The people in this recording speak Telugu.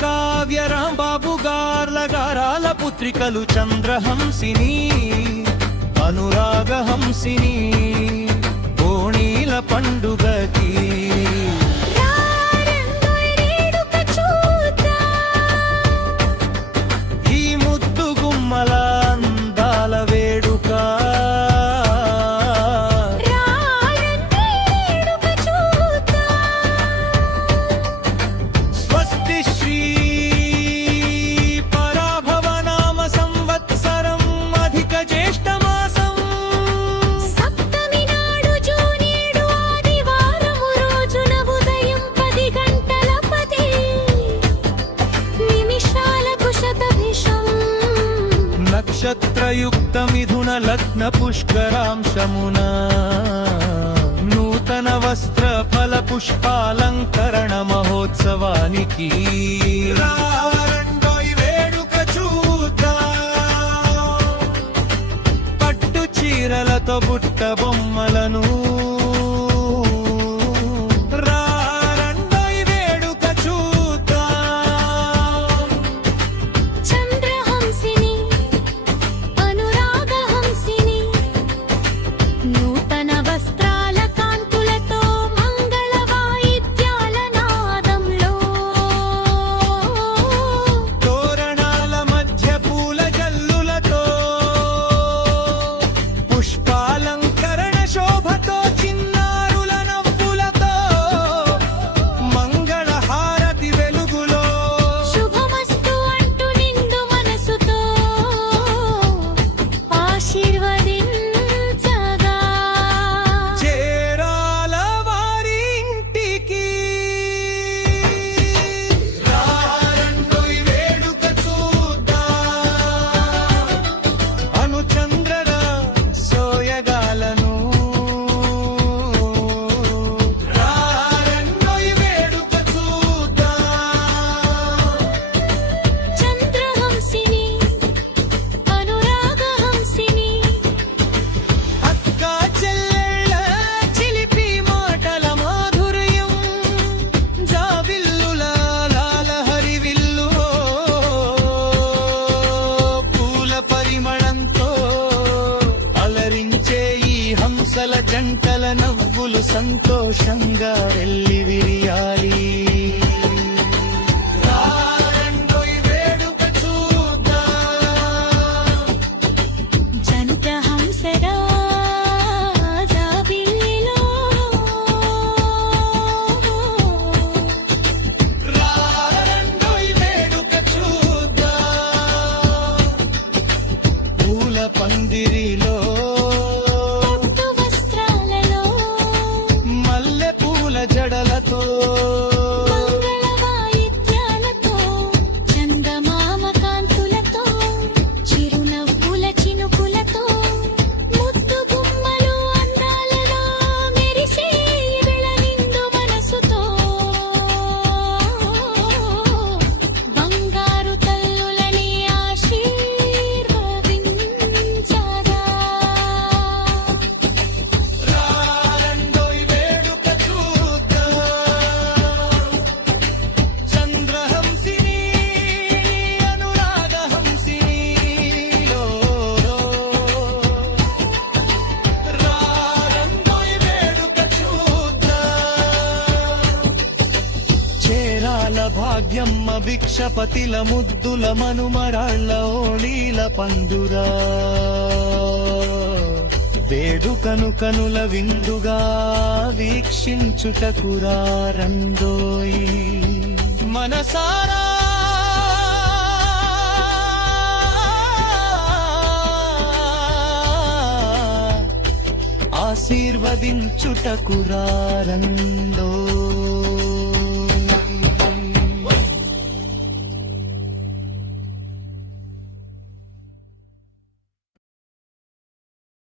కావ్య రాంబాబు గార్ల గారాల పుత్రికలు చంద్రహంసిని అనురాగహంసిని ఓణీల పండుగకి ఈ ముద్దు గుమ్మల అందాల వేడుక స్వస్తి శ్రీ పరాభవనామ సంవత్సరం అధిక జ్యేష్ఠ మాసం సప్తమి నాడు జూన్ 7 ఆదివారము రోజున ఉదయం 10 గంటల 10 నిమిషాలకు శతభిషం నక్షత్రయుక్త మిథున లగ్న పుష్కరాంశమున నూతన వస్త్ర ఫల పుష్పాలంకరణ మహోత్సవానికి రారండోయ్ వేడుక చూద్దాం పట్టు చీరలతో బుట్ట బొమ్మలను రారండోయ్ వేడుక చూద్దాం చంద్రహంసిని అనురాగహంసిని నూతన వస్త్రాల కాంతులతో మంగళ వాయిద్యాల నాదంలో తోరణాల మధ్య పూల జల్లులతో పుష్పాలంకరణ శోభతో చిన్నారుల నవ్వులతో మంగళ హారతి వెలుగులో శుభమస్తు అంటూ నిండు మనసుతో ఆశీర్వదించగా చేరాల వారి ఇంటికి రారండోయ్ వేడుక చూద్దాం అనుచంద్రర సోయగాలను రారండోయ్ వేడుక చూద్దాం చంద్రహంసిని అనురాగహంసిని అక్క చెల్లెళ్ళ చిలిపి మాటల మాధుర్యం జాబిల్లుల లాలహరి విల్లు పూల పరిమళంతో అలరించే ఈ హంసల జంటల నవ్వులు సంతోషంగా వెళ్ళి విరియాలి రారండోయ్ వేడుక చూద్దాం జంట హంసరాజా బిల్లిలో రారండోయ్ వేడుక చూద్దాం పూల పందిరిలో పట్టు వస్త్రాలలో మల్లె పూల జడలతో మంగళ వాయిద్యాలతో చందమామ కాంతులతో చిరునవ్వుల చినుకులతో ముద్దు గుమ్మలు అందాలలో మెరిసే ఇవళ నిండు మనసుతో బంగారు తల్లులని ఆశీర్వదించగా రారండోయ్ వేడుక చూద్దాం చంద్రహంసిని అనురాగహంసినిలో రారండోయ్ వేడుక చూద్దాం చేరాల భాగ్యమ్మ భిక్షపతిల ముద్దుల మనుమరాళ్ళ ఓణీల పండురా వేడుకను కనుల విందుగా వీక్షించుటకురా రందోయి మనసారా ఆశీర్వదించుటకురా రందో